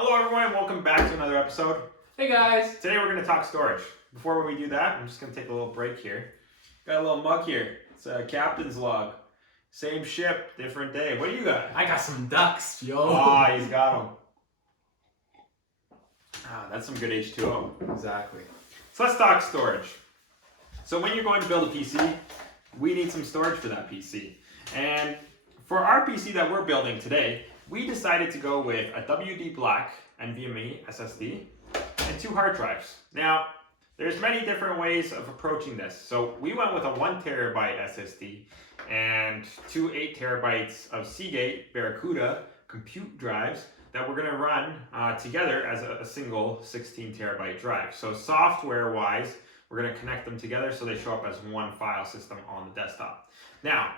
Hello everyone and welcome back to another episode. Hey guys! Today we're going to talk storage. Before we do that, I'm just going to take a little break here. Got a little mug here. It's a captain's log. Same ship, different day. What do you got? I got some ducks, yo! Ah, he's got them. That's some good H2O. Exactly. So let's talk storage. So when you're going to build a PC, we need some storage for that PC. And for our PC that we're building today, we decided to go with a WD Black NVMe SSD and 2 hard drives. Now, there's many different ways of approaching this. So we went with a 1 terabyte SSD and 2 8 terabytes of Seagate Barracuda compute drives that we're going to run together as a single 16 terabyte drive. So software wise, we're going to connect them together so they show up as one file system on the desktop. Now,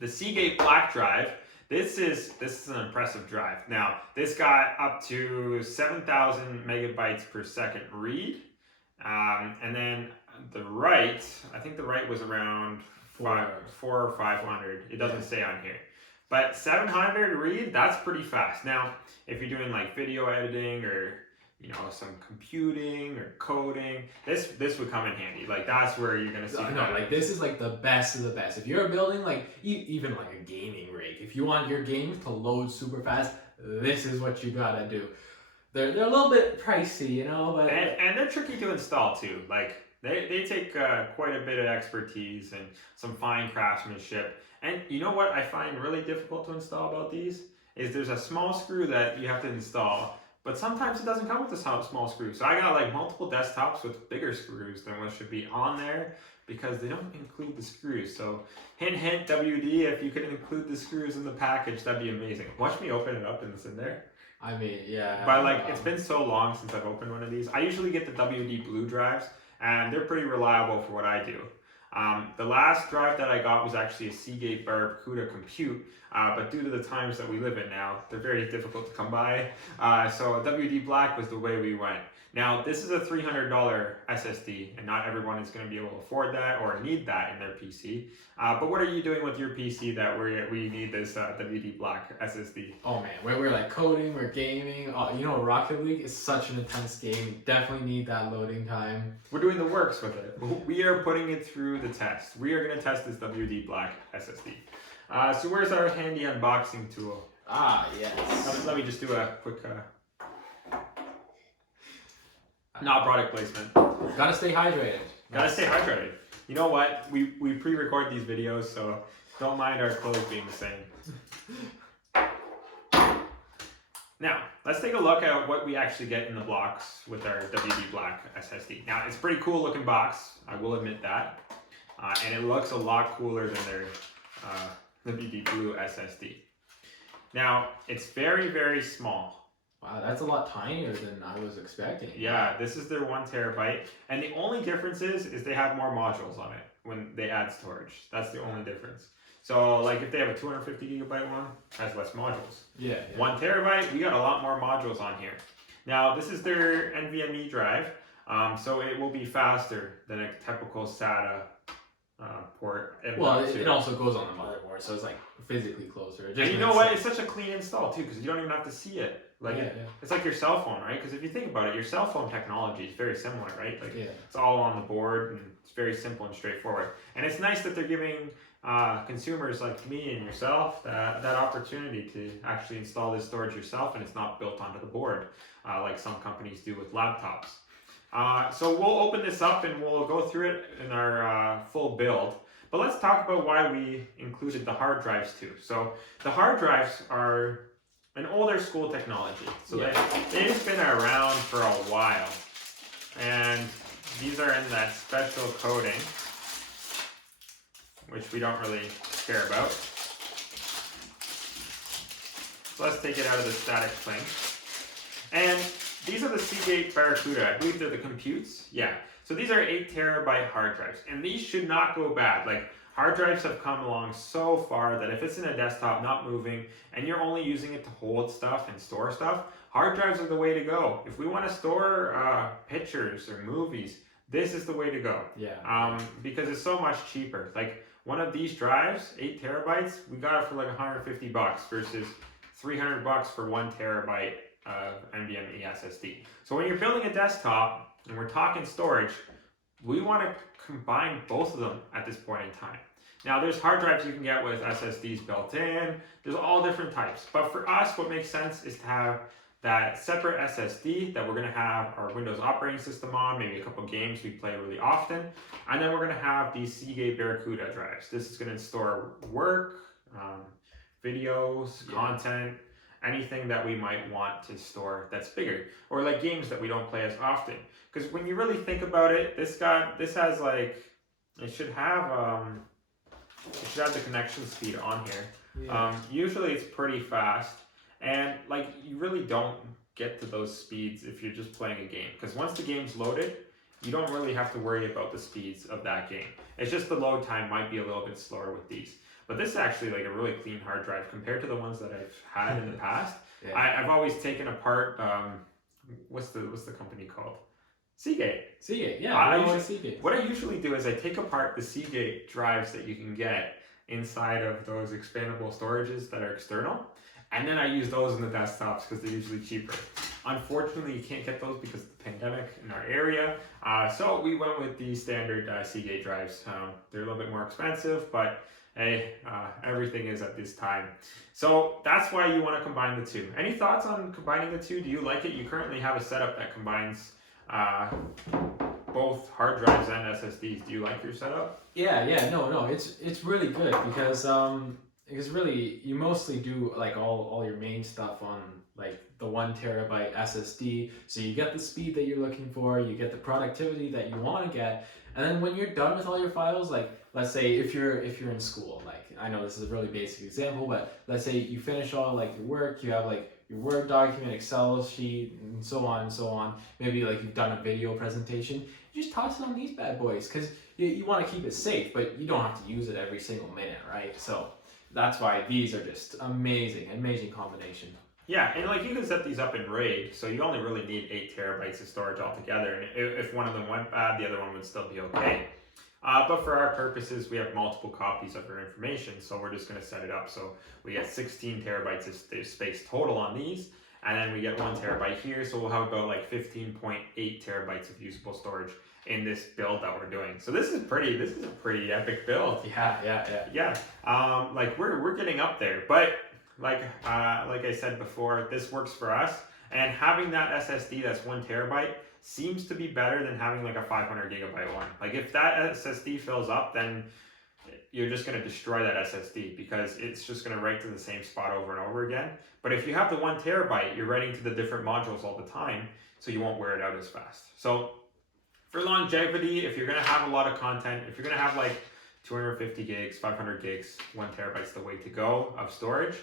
the Seagate Black drive, this is an impressive drive. Now, this got up to 7,000 megabytes per second read. And then the write, I think the write was around 400 or 500. It doesn't say on here. But 700 read, that's pretty fast. Now, if you're doing like video editing or some computing or coding, this would come in handy. Like that's where you're gonna see. No, like this is like the best of the best. If you're building like even like a gaming rig, if you want your games to load super fast, this is what you gotta do. They're a little bit pricey, but and they're tricky to install too. Like they take quite a bit of expertise and some fine craftsmanship. And you know what I find really difficult to install about these is there's a small screw that you have to install. But sometimes it doesn't come with a small screw. So I got like multiple desktops with bigger screws than what should be on there because they don't include the screws. So hint, hint, WD, if you could include the screws in the package, that'd be amazing. Watch me open it up and it's in there. I mean, yeah. But like, it's been so long since I've opened one of these. I usually get the WD Blue drives and they're pretty reliable for what I do. The last drive that I got was actually a Seagate Barracuda compute, but due to the times that we live in now, they're very difficult to come by. So WD Black was the way we went. Now, this is a $300 SSD, and not everyone is going to be able to afford that or need that in their PC. But what are you doing with your PC that we need this WD Black SSD? Oh man, we're like coding, we're gaming. Rocket League is such an intense game. You definitely need that loading time. We're doing the works with it. We are putting it through the test. We are going to test this WD Black SSD. So where's our handy unboxing tool? Yes. Let me just do a quick... Not product placement. Gotta stay hydrated. Gotta stay hydrated. You know what? We pre-record these videos, so don't mind our clothes being the same. Now, let's take a look at what we actually get in the box with our WD Black SSD. Now, it's a pretty cool looking box, I will admit that. And it looks a lot cooler than their WD Blue SSD. Now, it's very, very small. Wow, that's a lot tinier than I was expecting. Yeah, this is their 1 terabyte. And the only difference is they have more modules on it when they add storage. That's the only difference. So like if they have a 250 gigabyte one, has less modules. Yeah. 1 terabyte, we got a lot more modules on here. Now this is their NVMe drive. So it will be faster than a typical SATA port. Well, it also goes on the motherboard, so it's like physically closer. And you know what? It's such a clean install too, because you don't even have to see it. Like it's like your cell phone, right? Because if you think about it, your cell phone technology is very similar, right? Like it's all on the board and it's very simple and straightforward. And it's nice that they're giving consumers like me and yourself that opportunity to actually install this storage yourself, and it's not built onto the board like some companies do with laptops. So we'll open this up and we'll go through it in our full build. But let's talk about why we included the hard drives too. So the hard drives are an older school technology. So they've been around for a while. And these are in that special coating, which we don't really care about. So let's take it out of the static thing. And these are the Seagate Barracuda. I believe they're the computes. Yeah. So these are 8 terabyte hard drives. And these should not go bad. Like, hard drives have come along so far that if it's in a desktop not moving and you're only using it to hold stuff and store stuff, hard drives are the way to go. If we want to store pictures or movies, this is the way to go. Yeah. Because it's so much cheaper. Like one of these drives, 8 terabytes, we got it for like $150 versus $300 for 1 terabyte NVMe SSD. So when you're building a desktop and we're talking storage, we want to combine both of them at this point in time. Now there's hard drives you can get with SSDs built in, there's all different types. But for us, what makes sense is to have that separate SSD that we're going to have our Windows operating system on, maybe a couple games we play really often. And then we're going to have these Seagate Barracuda drives. This is going to store work, videos, content, anything that we might want to store that's bigger, or like games that we don't play as often. Because when you really think about it, this has like, it should have the connection speed on here. Yeah. Usually it's pretty fast, and like you really don't get to those speeds if you're just playing a game, because once the game's loaded, you don't really have to worry about the speeds of that game. It's just the load time might be a little bit slower with these. But this is actually like a really clean hard drive compared to the ones that I've had in the past. Yeah. I've always taken apart, what's the company called? Seagate. Seagate, yeah. Seagate. What I usually do is I take apart the Seagate drives that you can get inside of those expandable storages that are external, and then I use those in the desktops because they're usually cheaper. Unfortunately, you can't get those because of the pandemic in our area, so we went with the standard Seagate drives. They're a little bit more expensive, but hey, everything is at this time. So that's why you want to combine the two. Any thoughts on combining the two? Do you like it? You currently have a setup that combines both hard drives and SSDs. Do you like your setup? Yeah, no, it's really good because really you mostly do like all your main stuff on like the 1 terabyte SSD, so you get the speed that you're looking for, you get the productivity that you want to get, and then when you're done with all your files, like let's say if you're in school, like I know this is a really basic example, but let's say you finish all like your work, you have like your Word document, Excel sheet, and so on. Maybe like you've done a video presentation, you just toss it on these bad boys because you want to keep it safe, but you don't have to use it every single minute, right? So that's why these are just amazing combination. Yeah, and like you can set these up in RAID, so you only really need 8 terabytes of storage altogether, and if one of them went bad, the other one would still be okay. But for our purposes, we have multiple copies of our information, so we're just going to set it up so we get 16 terabytes of space total on these, and then we get 1 terabyte here, so we'll have about like 15.8 terabytes of usable storage in this build that we're doing. So this is a pretty epic build. Yeah. Like we're getting up there, but like I said before, this works for us, and having that SSD that's 1 terabyte seems to be better than having like a 500 gigabyte one. Like if that SSD fills up, then you're just going to destroy that SSD because it's just going to write to the same spot over and over again. But if you have the 1 terabyte, you're writing to the different modules all the time, so you won't wear it out as fast. So for longevity, if you're going to have a lot of content, if you're going to have like 250 gigs, 500 gigs, 1 terabyte's the way to go of storage.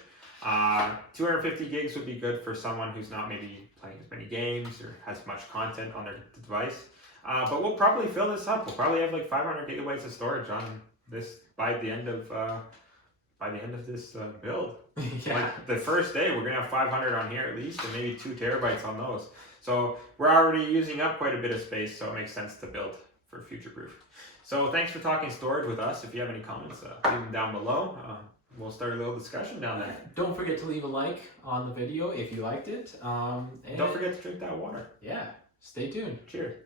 250 gigs would be good for someone who's not maybe playing as many games or has much content on their device. But we'll probably fill this up. We'll probably have like 500 gigabytes of storage on this by the end of this build. Yeah. Like the first day, we're gonna have 500 on here at least, and maybe 2 terabytes on those. So we're already using up quite a bit of space, so it makes sense to build for future proof. So thanks for talking storage with us. If you have any comments, leave them down below. We'll start a little discussion down there. Don't forget to leave a like on the video if you liked it. And don't forget to drink that water. Yeah, stay tuned. Cheers.